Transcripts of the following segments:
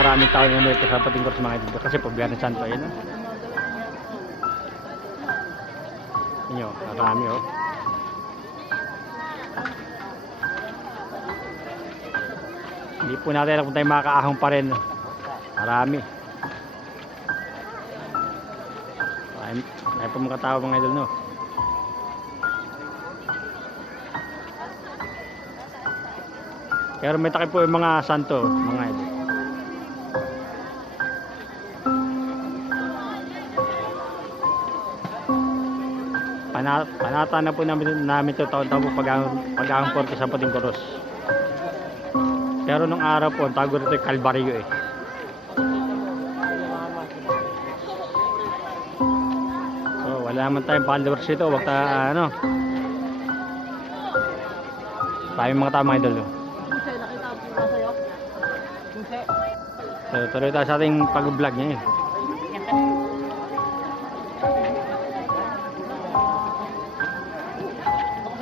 napakaraming tao na dito sa Pating Coros mga idol. Kasi po Biyernes Santo, ayun o. Inyo, marami o. Hindi po natin alam kung tayo makakaahong pa rin. Marami. Ay po mga tao mga idol no. Pero may takip po yung mga santo mga idol. Panata na po namin ito taon-taon po pag-ahong porte sa Pating Coros. Pero nung araw po ang tawag rito ay Kalbaryo eh. So wala naman tayong followers dito. Wag ta ano. Tayong mga tao mga idol. So tuloy tayo sa ating pag-vlog niya eh.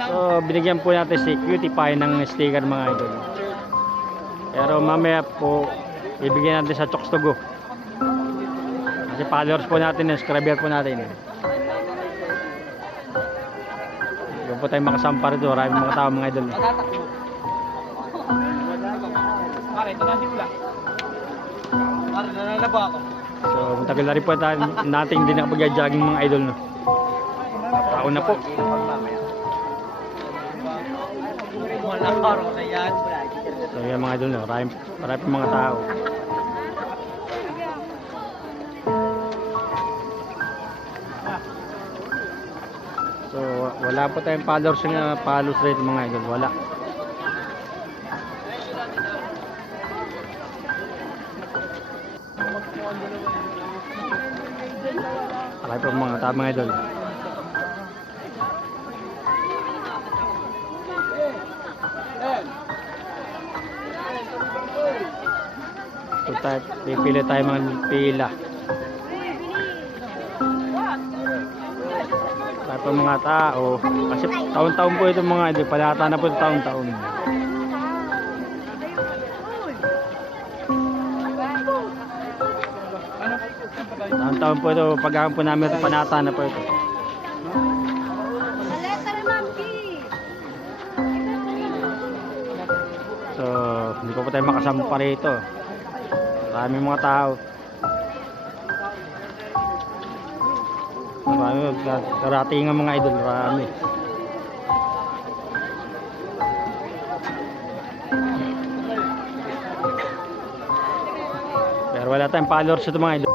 So binigyan po natin si Cutie Pie ng sticker mga idol. Pero mamaya po ibigyan natin sa Chokes to Go. Kasi followers po natin, subscriber po natin. Doon po tayo makasampa rito. Maraming mga tao mga idol. Pare, ito na simula. Pare, nanalaba ako. So matagal na rin po natin hindi nakapag-jogging mga idol no. Taon na po. Malakaro na yan. So yan mga idol no. Marami po mga tao. So wala po tayong followers rate mga idol. Wala. Marami po mga tao mga idol. So pipili tayo mga pila. Marami po mga tao. Kasi taon-taon po ito mga idol. Palata na po ito taon-taon. Taon-taon po ito. Pag-ahon po namin ito. Panata na po ito. So hindi po tayo makasama rito. Maraming mga tao. Marami karating ang mga idol. Marami. Pero wala tayong followers ito mga idol.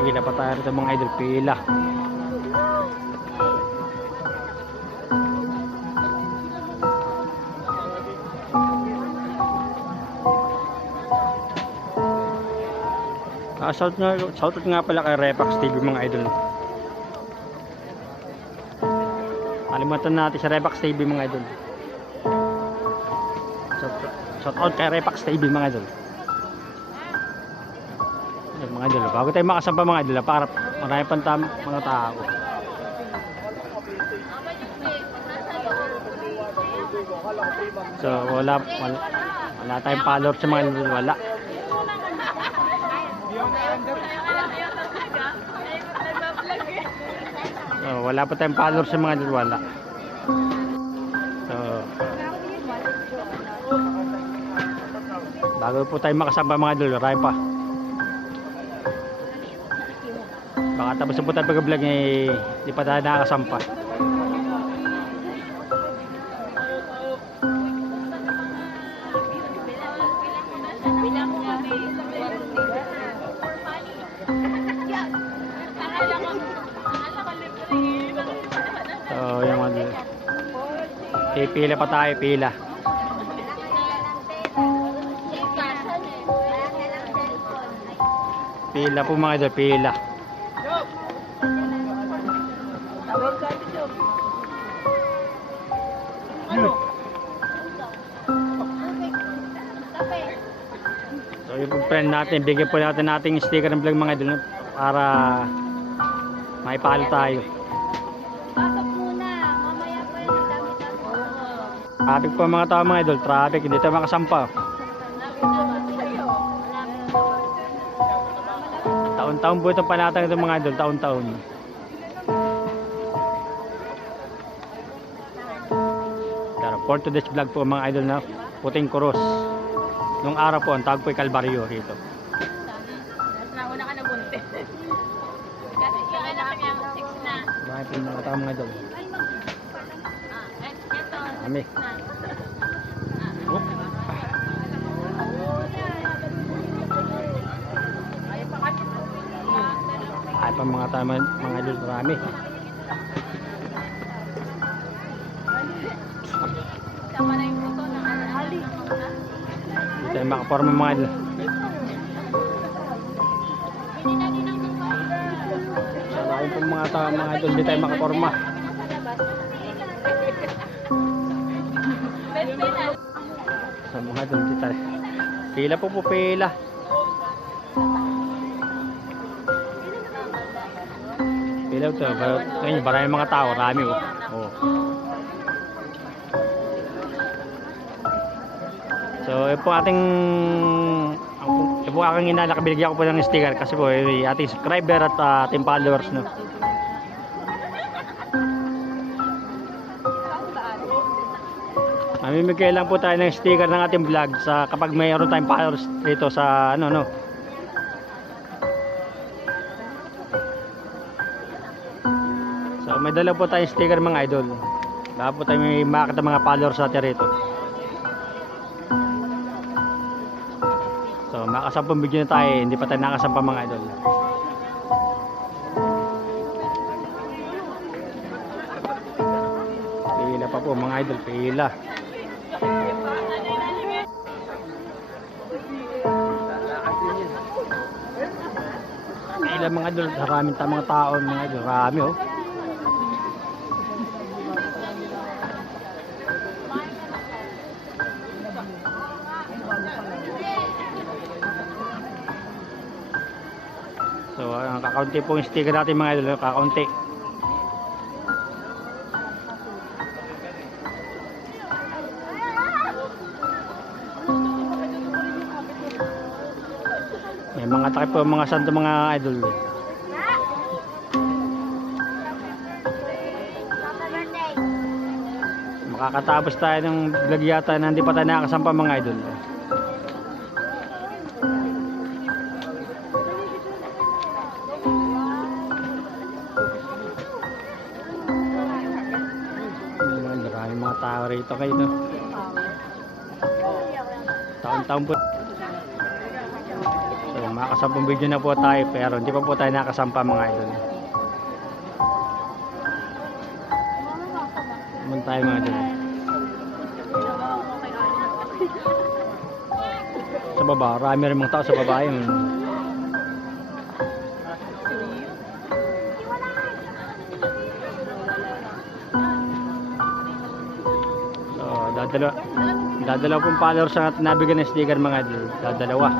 Pila pa tayo rito mga idol, pila. Shoutout nga pala kay Repax TV mga idol. Kalimutan natin sa Repax TV mga idol. Shoutout kay Repax TV mga idol. Mga idol, bago tayo makasampa mga idol, para marami pang mga tao. So wala tayong followers sa mga idol, wala. So wala pa tayong followers sa mga idol, wala. So bago po tayo makasampa mga idol, marami pa. Baka tapos na po tayo pag-vlog eh, di pa tayo nakakasampa. So yung mga pila pa tayo, pila. Pila po mga idol, pila. So yung friend natin, bigyan po natin sticker ng vlog mga idol para maipalo tayo. Traffic po mga tao mga idol, traffic, hindi tayo makasampa. Taon-taon po itong panatang ito mga idol, taon-taon. Pero for today's vlog po mga idol na puting kuros. Nung araw po, ang tawag po ay Kalbaryo rito. Nauna ka na bunte. Kasi yung anak niya, 6 na. Bakit po mga tao mga idol? Ito, Kami. 6 na. Oop. Ay pa mga tao mga idol, marami. Tama na yung puto ng ali. Hindi tayo makaporma mga idol. Salain po mga tao mga idol, hindi tayo makaporma. Sa mga idol, hindi tayo. Pila po po, pila. Pila ito, ngayon maraming mga tao, marami oh. Oh. So, ito po ating ito po aking inalak, binigyan ko po ng sticker kasi po ating subscriber at ating followers no. Mamimigay lang po tayo ng sticker ng ating vlog sa kapag mayroon tayong followers dito sa ano no. So, may dala po tayong sticker mga idol. Baka po tayo may makakita mga followers natin rito. So, makasampang video na tayo, hindi pa tayo nakasampa mga idol. Pila pa po mga idol, pila. Pila mga idol, maraming mga tao mga idol, marami oh. So, kakaunti po yung sticker natin mga idol, kakaunti. May mga takip po mga santo mga idol. Makakatapos tayo ng vlog yata na hindi pa tayo nakasampa mga idol. Maraming mga tao rito kayo no. Taon-taon po. So makasampung video na po tayo pero hindi pa po tayo nakasampa mga idol. Naman tayo mga idol. Sa baba, marami rin mga tao sa baba yun. Dadalawa pong followers ang nabigyan ng sticker mga idol. Dadalawa.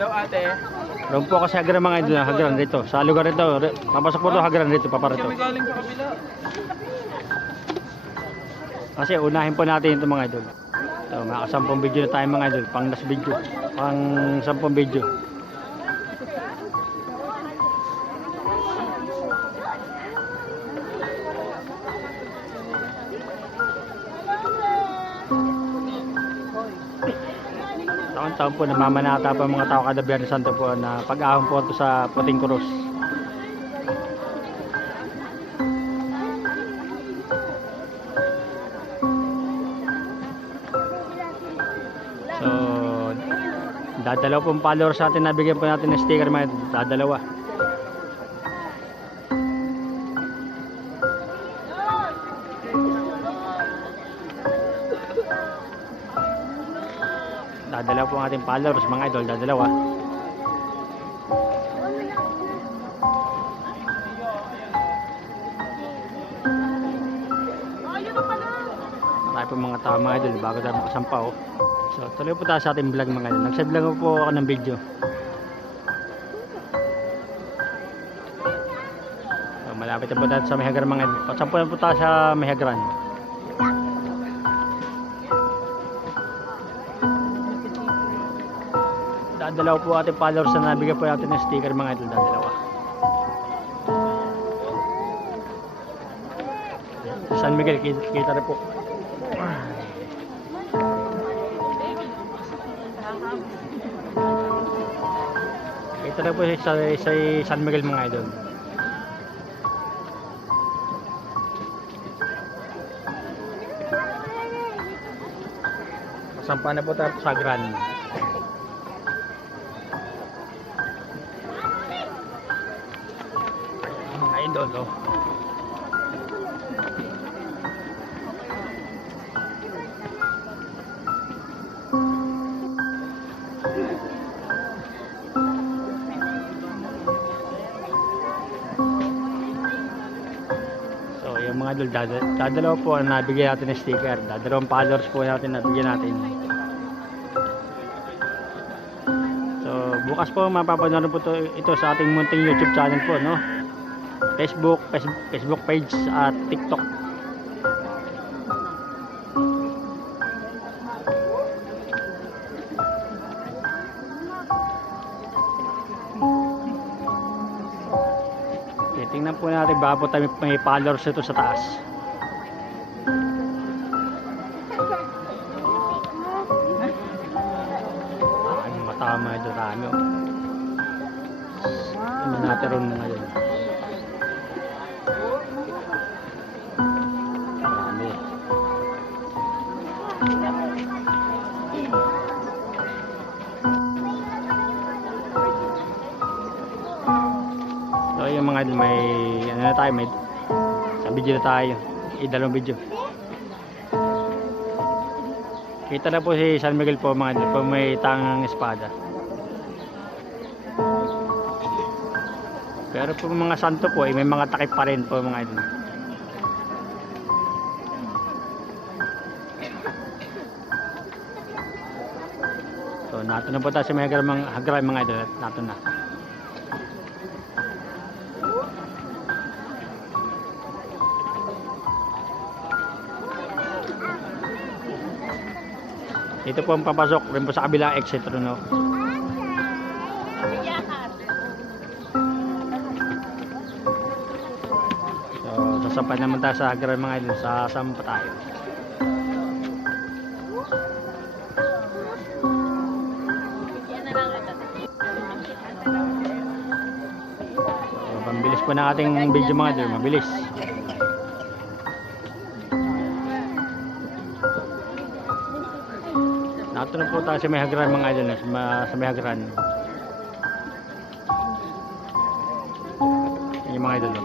Hello ate. Roon po kasi Hagran mga idol, Hagran dito. Sa lugar rito, papasok po ito Hagran dito, paparito. Kami galing sa kabila. Kasi unahin po natin ito mga idol. So, makasampung video na tayo mga idol, pang last video, pang 10 video. Taon-taon po namamanata pa mga tao kada Biyernes Santo po na pag-ahon po ito sa Puting Kuros. So, dadalaw pong followers natin, nabigyan po natin ng sticker mga dadalawa. Dadalaw po ang ating followers mga idol, dadalawa. tayo po mga tao mga idol bago tayo makasampaw. So tuloy po tayo sa ating vlog mga idol. Nag-save lang po ako ng video. So, malapit na po tayo sa Mehagran mga idol. Pasampo na po tayo sa Mehagran. Dadalaw po ating followers na nabigyan po natin ng sticker mga idol. Dadalawa. San Miguel, kita rin po. Kita rin po sa San Miguel mga idol. Pasampa na po tayo sa Gran. Idol, oh. So, yung mga idol, dadalaw po ang nabigyan natin ng sticker. Dadalawang followers po natin nabigyan natin. So, bukas po mapapanood po ito sa ating munting YouTube channel po, no? Facebook page at TikTok. Tingnan po natin baka po tayo may followers ito sa taas. Ay, matama ito rami. Ano natin ron na ngayon. Marami. So yung mga may ano na tayo, may sa video na tayo, idalawang video. Kita na po si San Miguel po mga idol, po may tangang espada. Pero po mga santo po, may mga takip pa rin po mga idol. So nato na po tayo sa mga hagran mga idol, nato na. Ito po ang papasok rin po sa kabilang exit no. So sasampan naman tayo sa hagran mga idol, sasama pa tayo. So pambilis po ng ating video mga idol, mabilis. Nato na po tayo sa may hagran mga idol, sa may hagran. Yung mga idol.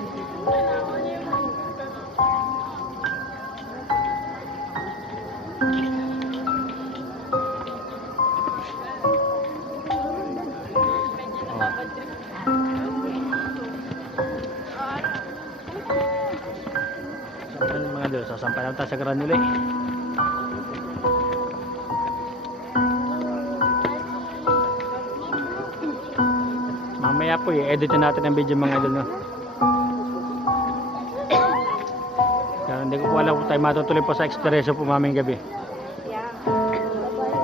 Mga idol, sasampay lang tayo sa hagran ulit. Mamaya po i-edit na natin ang video mga idol, no? Kaya hindi ko po alam kung tayo matutuloy po sa ekspreso po mamayang gabi.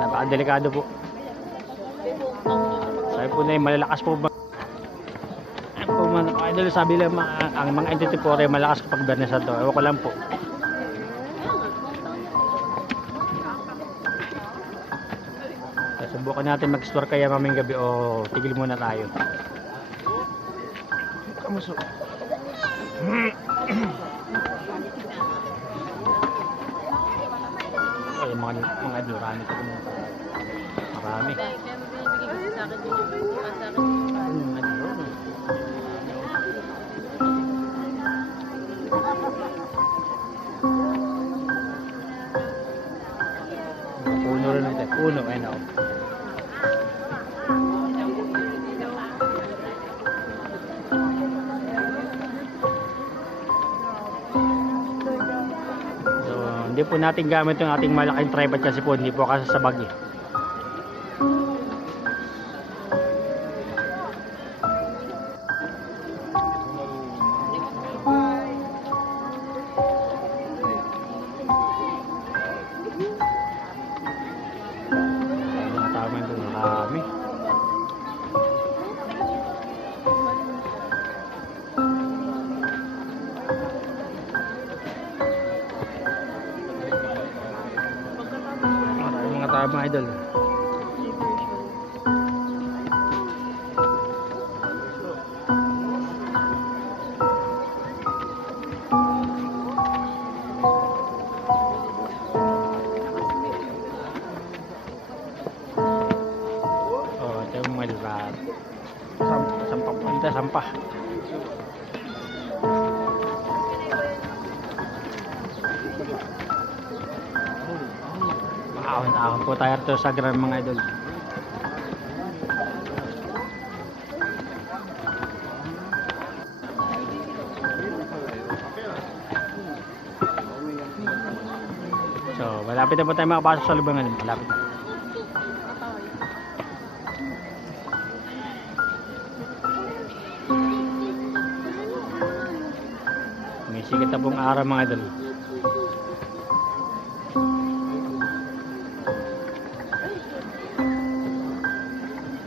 Napakadelikado po. Sabi po na yung malalakas po ba? Po mga idol, sabi lang ang mga entity po rin malakas kapag Biyernes Santo. Ewan ko lang po. Subukan natin mag-store kaya mamayang gabi o tigil muna tayo. Kamuso. Ay, mga durami ko muna. Marami. Puno rin ito. Puno, ayun ako. Hindi po natin gamit yung ating malaking tripod kasi po hindi po kasasabag eh. Tama ito, marami. Maraming mga tao mga idol. Oh, ito yung mga lirat. Sampah po, ito sampah. Ahon-ahon po tayo ito sa gran mga idol. So, malapit na po tayo makapasok sa lubangan. Malapit na. May sikat na pong araw mga idol.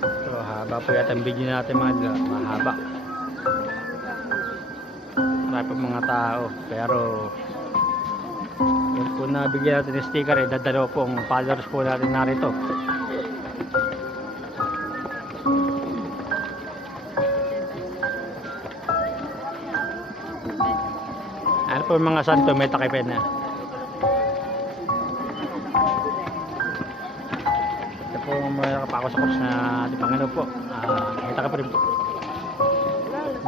So, haba po yata ang video natin mga idol. Mahaba. Marami pa mga tao. Pero yung po nabigyan natin ng sticker eh, dadalaw po ang followers po natin narito. Ano po mga santo, may takipin na. Ito po mga kapakos-akos na ating Panginoon po. May takip rin po.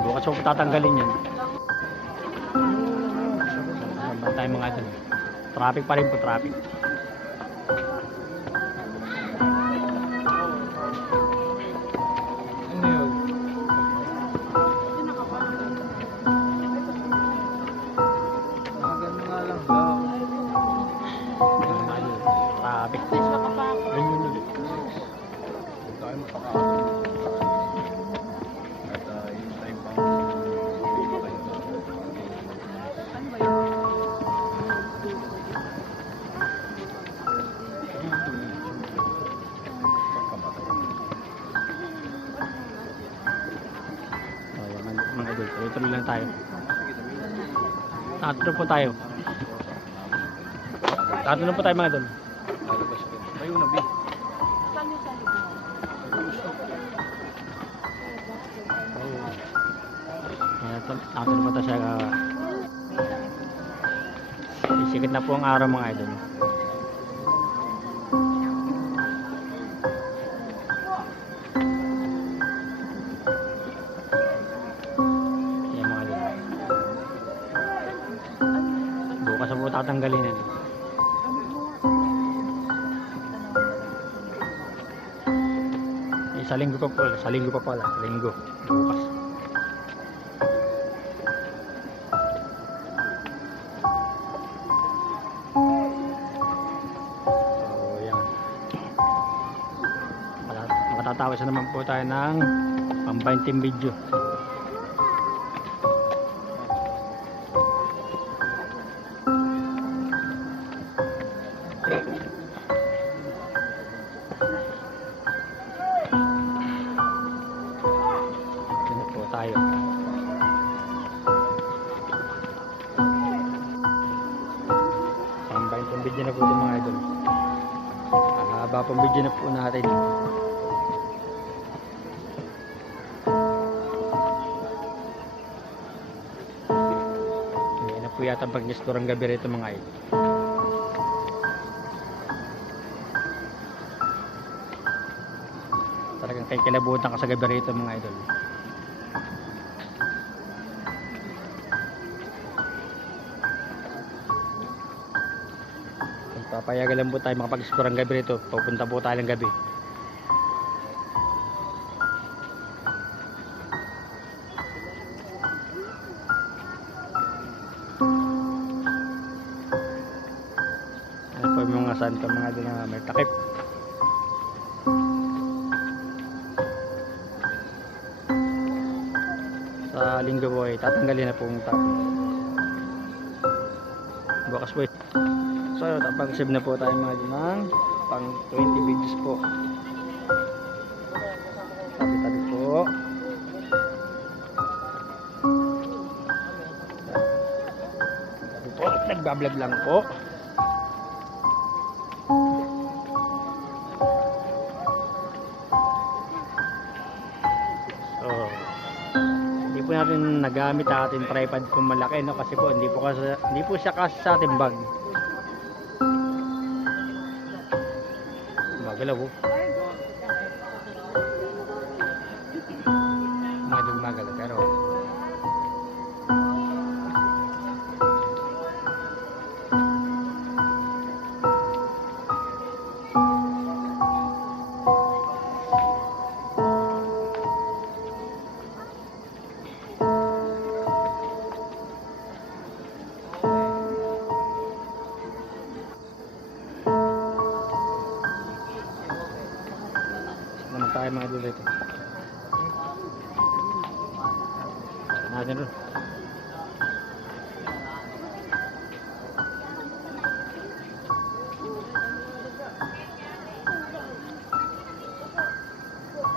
Bukas po tatanggalin yan. Saan tayo mga idol? Traffic pa rin po, traffic. Traffic. Mga idol, tuloy-tuloy lang tayo. Tatlo po tayo. Tatlo po tayo mga idol. Kayo na, B. Tatlo po tayo siya. Isikit na po ang araw mga idol. Bukas po tatanggalin yan. Sa linggo pa pala, sa linggo bukas. So yan. Makatatawas na naman po tayo ng pang-20 video. Tayo. Pambay itong video na po ito mga idol. Haba pang video na po natin. Hindi na po yata pag-gestor ang gabi rito mga idol. Talagang kay kilabutan ka sa gabi rito mga idol. Papayagan lang po tayo makapag-explore ang gabi rito. Pupunta po tayo ng gabi. santo mga idol na may takip. Sa linggo po ay tatanggalin na po yung tapon. Bukas po. So tapag-save na po tayo mga idol ng pang 20 videos po. Tabi-tabi po. Tabi po. Nagbablog lang po. So hindi po natin nagamit ang ating tripod po malaki, no, kasi po hindi po siya kasi sa ating bag. Magalaw po. Magalaw pero naman tayo mga idol dito. Natin ron.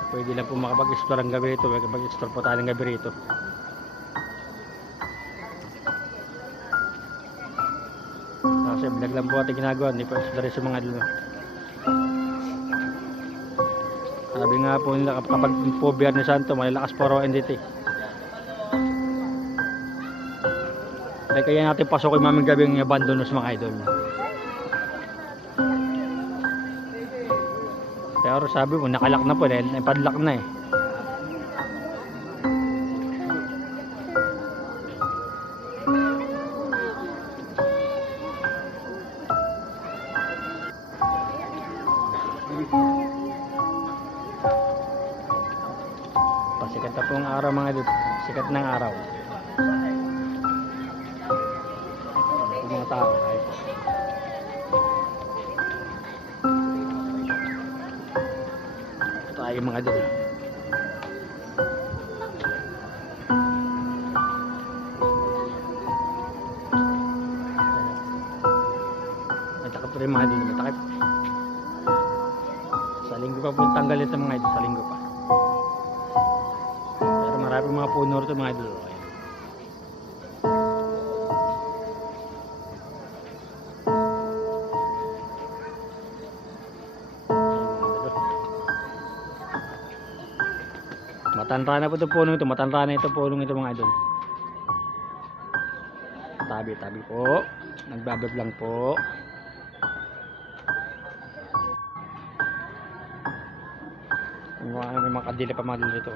Pwede lang po makapag-explore ang gabi rito. Makapag-explore po tayo ng gabi rito. Kasi vlog lang po ating ginagawa. Hindi po explore sa mga idol. Sabi nga po nila kapag po Biyernes Santo malalakas po raw NDT. Kaya natin pasukin maming gabing abandonos mga idol. Pero sabi mo nakalak na po dahil padlock na eh. Pasikat na po ang araw mga idol. Sikat ng araw. Mga tao ay tayo mga idol. May takip rin mga idol. May takip. Sa linggo pa po yung tanggal ito mga idol. Sa linggo pa. Pero marami mga puno rito mga idol. Matanda na po itong punong ito. Matanda na itong punong ito mga idol. Tabi-tabi po. Nagbabab lang po. May mga kadila pa mga idol dito.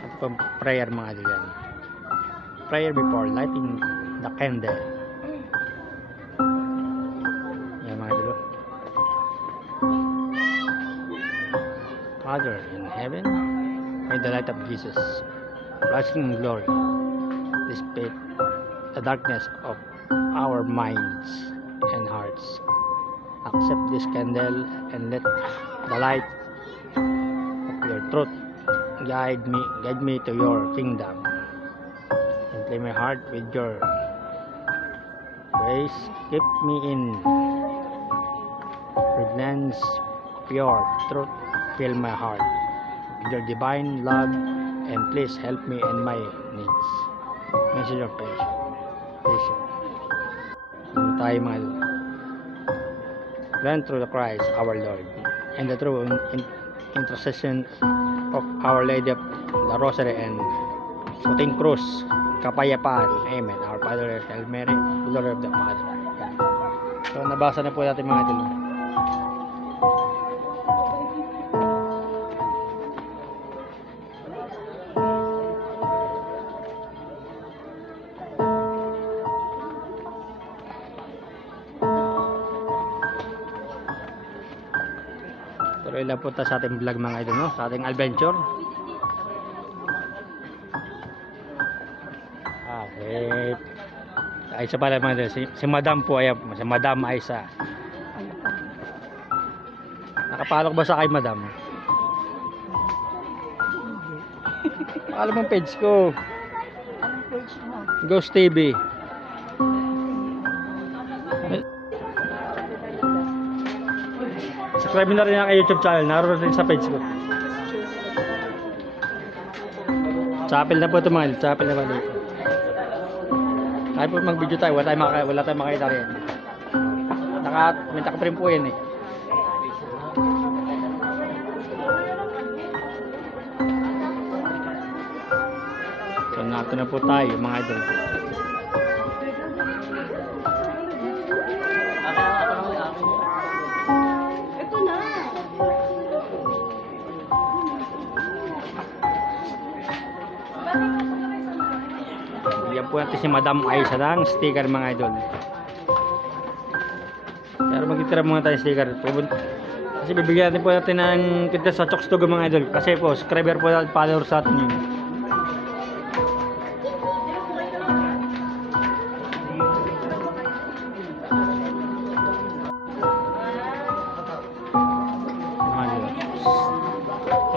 At po prayer mga idol yan. Prayer before lighting the candle. Yan mga idol. Father in heaven, may the light of Jesus, flashing in glory, dissipate the darkness of our minds and hearts. Accept this candle and let the light of your truth guide me to your kingdom. And fill my heart with your grace. Keep me in radiance of your truth. Fill my heart with your divine love and please help me in my needs. Message of patience. Tayo mga idol. Grant through the Christ our Lord and the true intercession of Our Lady of the Rosary and Puting Cruz, kapayapaan. Amen. Our Father, Hail Mary, Glory of the Father. So nabasa na po natin mga idol. Tuloy lang punta sa ating vlog mga idol, no? Sa ating adventure. Aisa pala mga idol. Si Madam po, ayan, si Madam Aisa. Nakapalok ba sa kay Madam? Alam mo page ko. Anong page mo? Ghost TV. Subscribe na rin ang YouTube channel. Naroon rin sa page ko. Chapel na po ito mga. Chapel na balik. Kahit po mag-video tayo, wala tayong makita rin. May nakaprint po yan eh. So nato na po tayo mga idol. Ito na. Bigyan po natin si Madam Aisa ng sticker mga idol. Pero magtitira muna tayo sticker. Kasi bibigyan natin po natin ng kita sa Chokes Tugo mga idol. Kasi po, subscriber po natin, follower sa atin yun.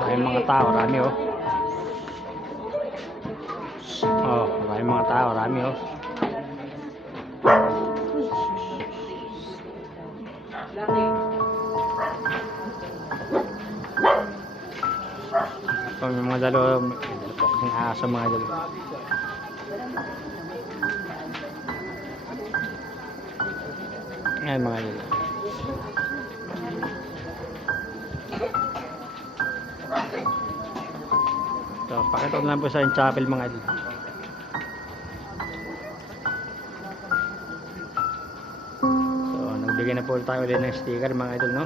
Maraming mga tao, marami oh. Oh, maraming mga tao, marami oh. So, may mga dalo po kasing aso mga dalo. Ayan mga dalo. So, pakita ko lang po sa yung chapel mga idol. So, nagbigay na po tayo ulit ng sticker mga idol, no?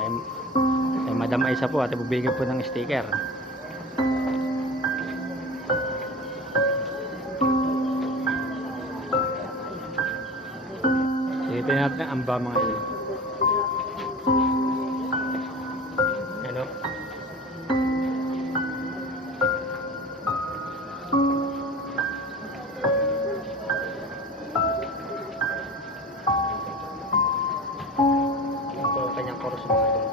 Kay Madam Aisa po, at bibigyan po ng sticker. Dito natin ang amba mga idol. Hello. Ito kanyang chorus mga idol.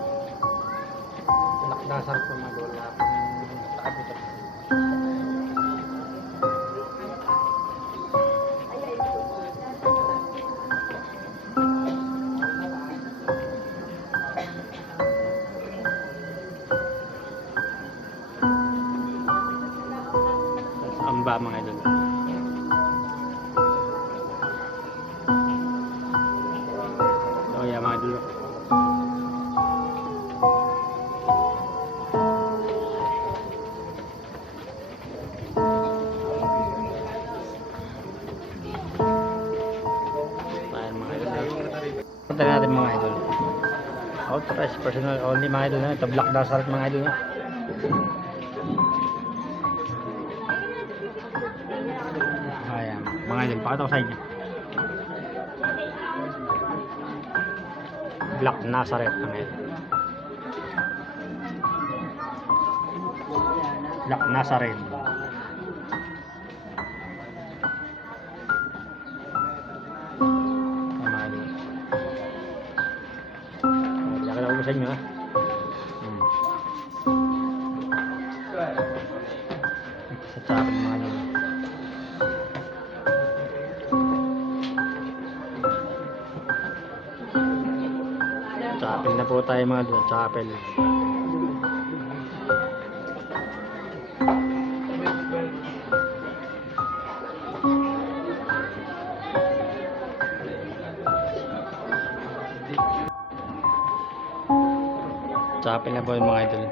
Nakdasal po mga idol. Takap ito. Amba mga idol. So yeah mga idol. Ayan mga idol. Punta natin mga idol. Authorized personal only mga idol. Ito black dasal mga idol. Ayan mga idol. Pakita ko sa inyo. Black Nazareth mga idol. Black Nazareth. Mga idol. Pakita ko sa inyo ha. Sa chapel mga idol. Chapel na po tayo mga idol. Chapel. Chapel na po yung mga idol.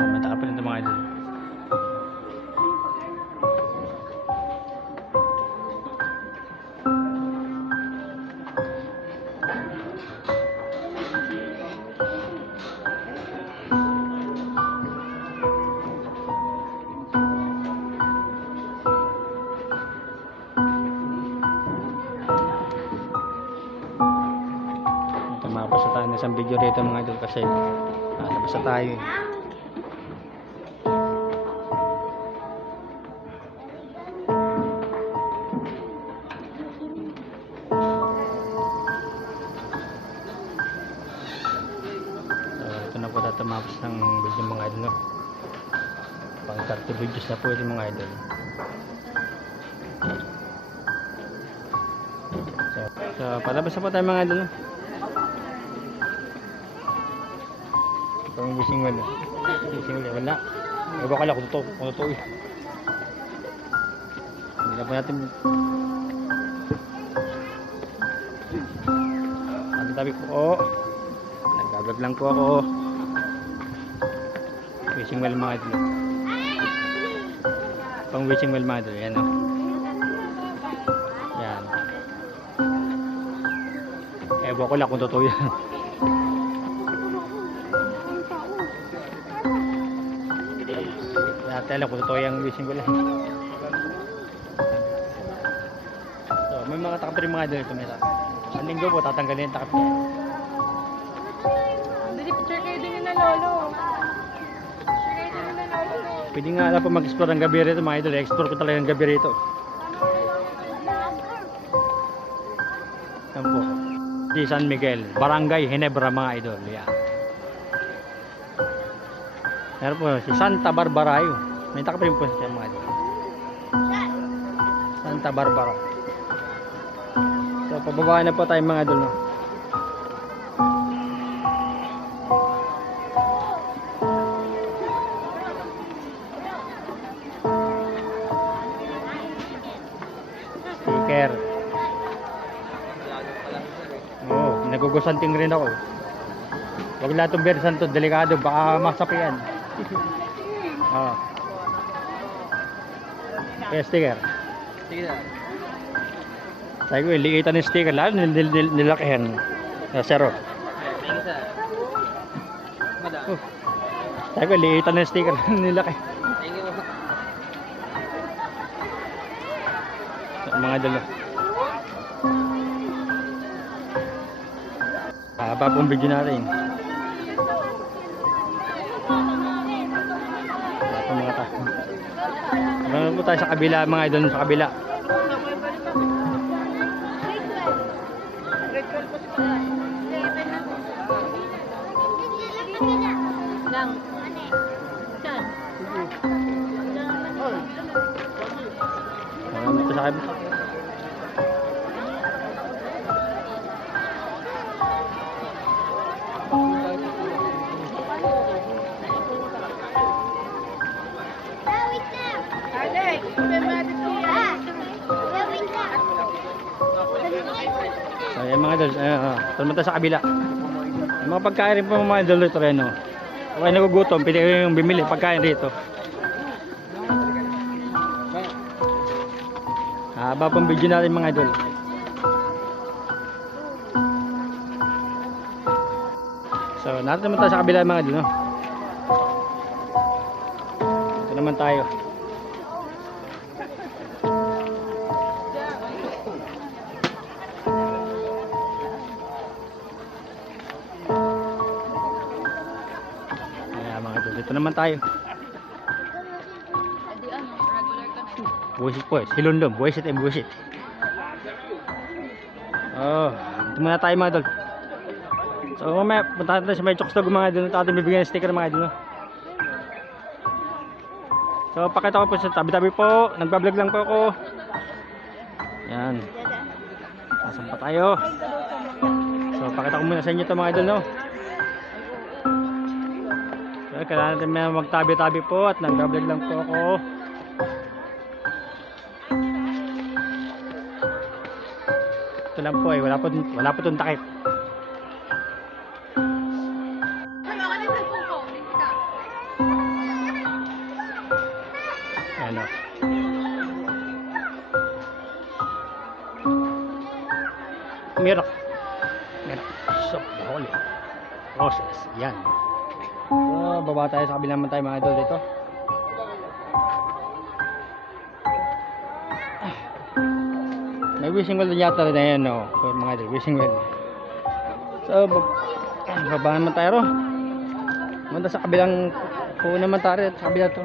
Oh, may chapel na ito mga idol. Ito mapasa tayo ng isang video rito mga idol kasi Labas na tayo eh. So, ito na po tatamapos ng video mga idol, no? Pang 30 videos na po ito mga idol. So palabas na po tayo mga idol, no? Pang wishing well. Wishing well, wala. Ewan ko lang kung totoo eh. Hindi na po natin. Tabi po. Nag-vlog lang po ako. Wishing well mga idol. Pang wishing well mga idol. Yan o. Yan. Ewan ko lang kung totoo yan. Natin alam kung totoo yung wishing well. So, may mga takap rin mga idol ito. Ang linggo po, tatanggalin yung takap niya. Dali, picture kayo din yung lolo. Picture kayo din yung lolo. Pwede nga alam po mag-explore ng gabi rito mga idol. Explore ko talaga ng gabi rito. Yan po. Di San Miguel, Barangay Ginebra mga idol. Yan. Meron po si Santa Barbara yun. May takap rin po siya mga idol. Santa Barbara. So, pababa na po tayo mga idol, no? Sticker. Oo, nagugusanting rin ako. Huwag lahat itong bersan to, delikado, baka masapian. Oo. Kaya sticker. Sige na. Sabi ko, liitan ng sticker, lalo nilakihan. Zero. Tingin sa. Mada. Sabi ko, liitan ng sticker, nilaki. Tingin mo. So, mga dalo. Haba pong video natin. Haba pong mga tao. Meron po tayo sa kabila, mga idol, sa kabila. Lang. Saan? Meron po sa kabila. So, ayan mga idol, ito naman tayo sa kabila. Yung mga pagkain rin po mga idol ito rin, no? Kung kayo nagugutom, pwede kayong bimili pagkain rito. Haba pong video natin mga idol. So, narito naman tayo sa kabila mga idol, no? Ito naman tayo. Dito naman tayo. Adi ano, regular ka na. Buwisit po eh. Silundom. Buwisit and buwisit. Oh, dito muna tayo mga idol. So mamaya, punta natin sa may Chokstog mga idol. Ito ating bibigyan ng sticker mga idol. So pakita ko po sa tabi-tabi po. Nagbablog lang po ako. Yan. Saan pa tayo? So pakita ko muna sa inyo ito mga idol, no? Kailangan natin may magtabi-tabi po at nag-vlog lang po ako. Ito lang po eh, wala po itong takip. Ayan o. Mirok. So, holy roses. Yan. So, baba tayo sa kabila naman tayo mga idol dito. May wishing well yata rin na yan, no? Mga idol, wishing well. So, baba naman tayo ro. Manda sa kabilang po naman tayo at sa kabila to.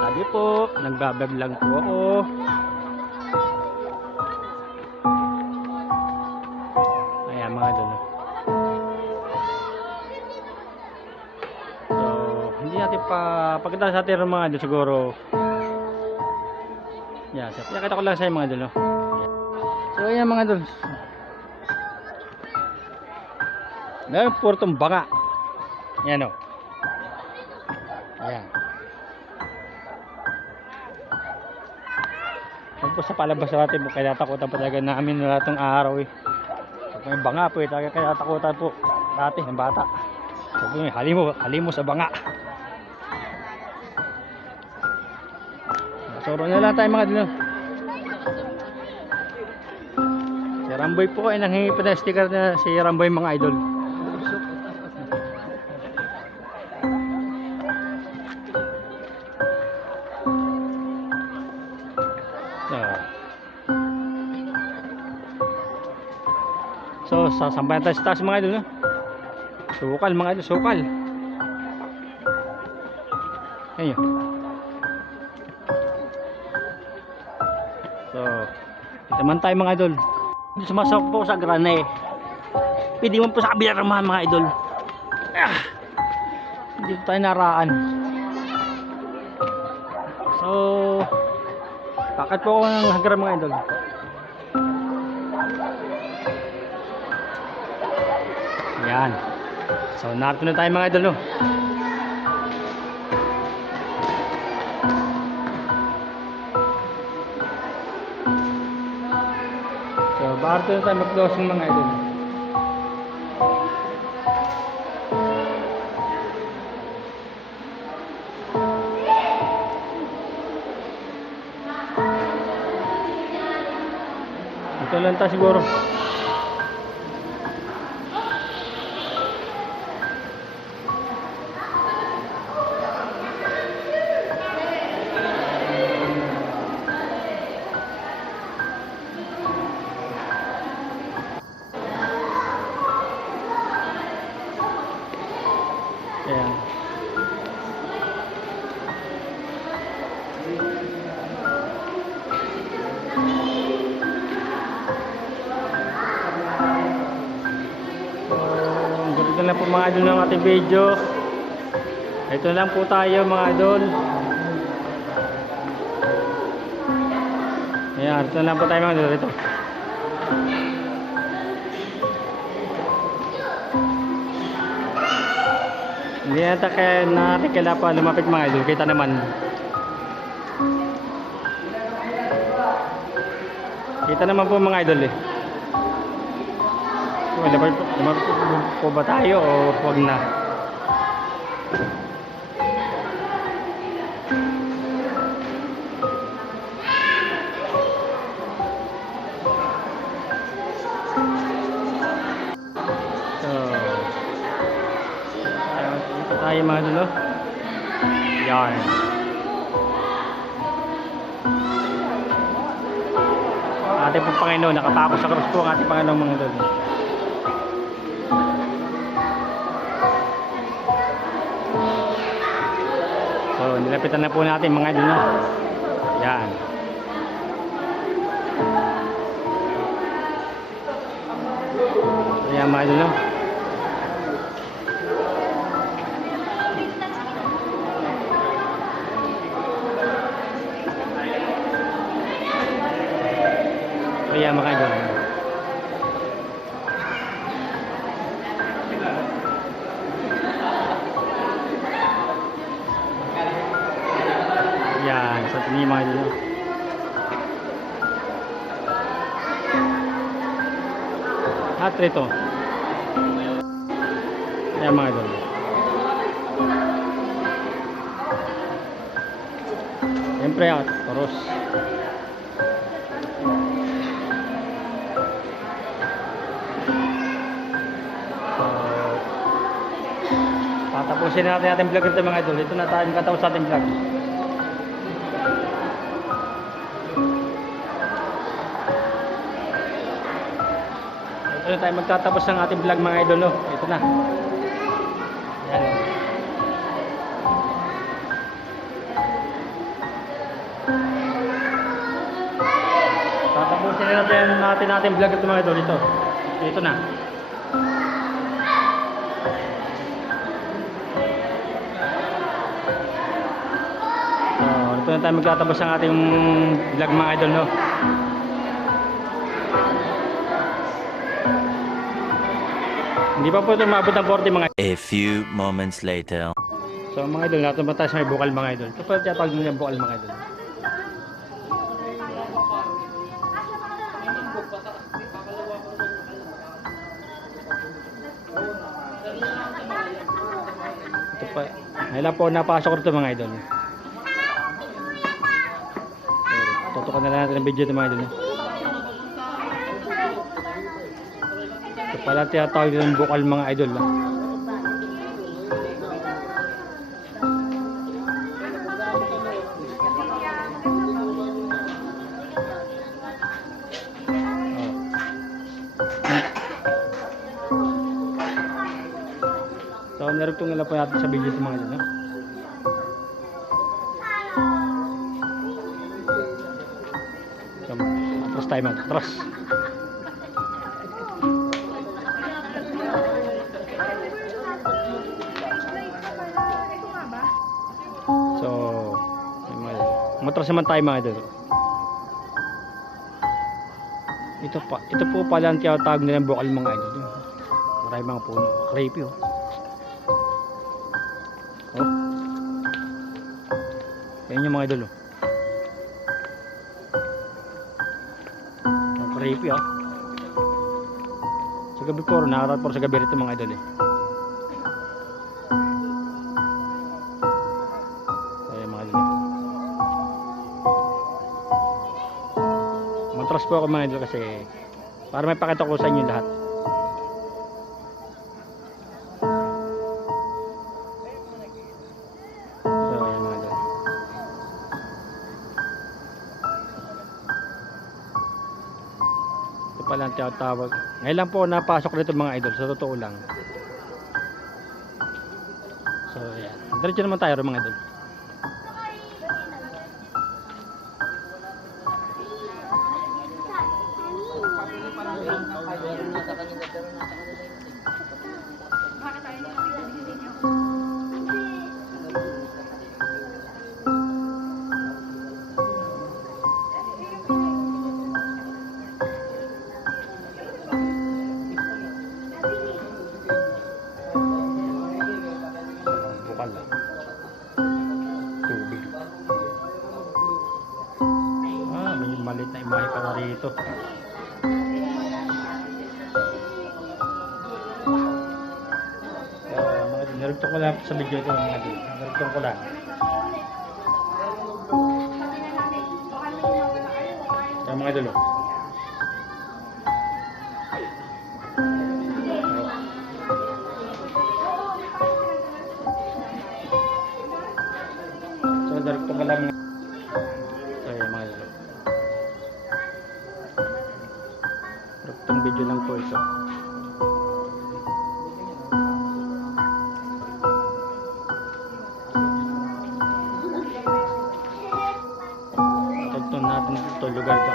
Sabi po, nagbablog lang po ako. Ayan mga idol. So, hindi natin pa pagkatapos natin ng mga idol siguro. Yeah, so, pinakita ko lang sa mga idol. So, ayan mga idol. Meron po itong banga. Ayan o. Ayan. Tapos sa palabas natin po, kaya takutan po talaga namin wala itong araw eh. Pag may banga po eh, talaga kaya takutan po dati ng bata. Sabi may halimo sa banga. Soro na lang tayo mga dino. Si Ramboy po ay nanghingi pa ng sticker na si Ramboy mga idol. So, sasampayan tayo sa taas mga idol, no? Sukal mga idol, sukal. Ayan. So, dito man tayo mga idol. Sumasok po sa granay. Pwede man po sa kabila naman mga idol. Hindi tayo naraan. So, pakat po ako ng hagran mga idol. Yan. So, narito na tayo mga idol, no? So, barito na tayo mag-closing mga idol. Ito lang tayo siguro. Ayan. Ganito lang po mga idol ng ating video. Ito lang po tayo mga idol. Ayan, ito lang po tayo mga idol. Ito. Hindi nata kaya natin kailan pa lumapit mga idol. Kita naman. Kita naman po mga idol eh. So, lumapit po ba tayo o huwag na? Tayo mga dulo. Yan. Ating pong Panginoon, nakapako sa krus po ang ating Panginoon mga dulo. So, nilapitan na po natin mga dulo. Yan. So, yan mga dulo. Ayan mga idol. Ayan, sa tingin mga idol. At rito. Ayan mga idol. Siyempre at toros. Tapusin natin ating vlog ito mga idol. Ito na tayo katapos sa ating vlog. Ito na tayo magtatapos ng ating vlog mga idol, no? Ito na. Yan. Tatapusin na natin vlog ito mga idol. Ito na. So, ito na tayo magtatapos ng ating vlog mga idol, no? Hindi pa po ito maabot ng 40 mga idol. A few moments later. So mga idol, natin ba tayo sa may bukal mga idol? Ito pala tiyatawag nyo yung bukal mga idol. Ito pa, ngayon po napasok ko ito mga idol. Tutukan na lang natin ang video ito mga idol. Ito pala tiyatawag nyo yung bukal mga idol. So, narugtong nila po natin sa video ito mga idol, no? So, atras tayo mga atras. So, matras naman tayo mga idol. Ito po pala ang tiyatawag nilang bukal mga idol. Maraming mga puno, creepy oh. Yan yung mga idol oh. Ang creepy ah. Sa gabi po, nakatapat po sa gabi rito mga idol eh. Ayan mga idol. Matras po ako mga idol kasi para may pakita ko sa inyo lahat. Pala ang tawag. Ngayon lang po napasok dito mga idol, sa totoo lang. So ayan, diretso naman tayo mga idol. Tubig. May maliit na imahe pa na rito. Narugtong ko lang sa video ito mga idol. Narugtong ko lang. Kaya mga idol. Narugtong ko lang. So ayan mga idol. Narugtong video lang po ito. Tugtong natin ito lugar ito.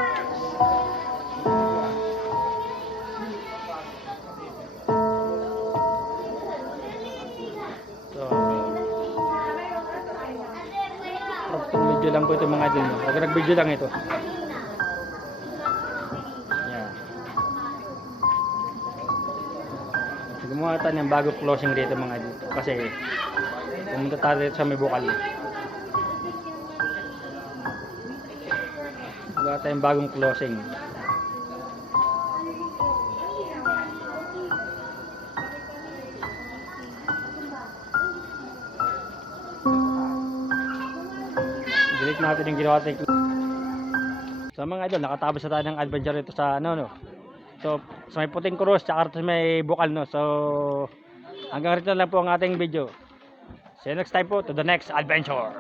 Video lang po ito mga idol. Pag nag-video lang ito. Yan. Gumawa tayo ng bago closing dito mga idol. Kasi pumunta tayo dito sa may bukal. Gumawa tayong bagong closing. Delete natin yung ginawa natin. So mga idol, nakatapos na tayo ng adventure ito sa no. So sa may puting krus tsaka sa may bukal no. So hanggang rito lang po ang ating video. See you next time po to the next adventure.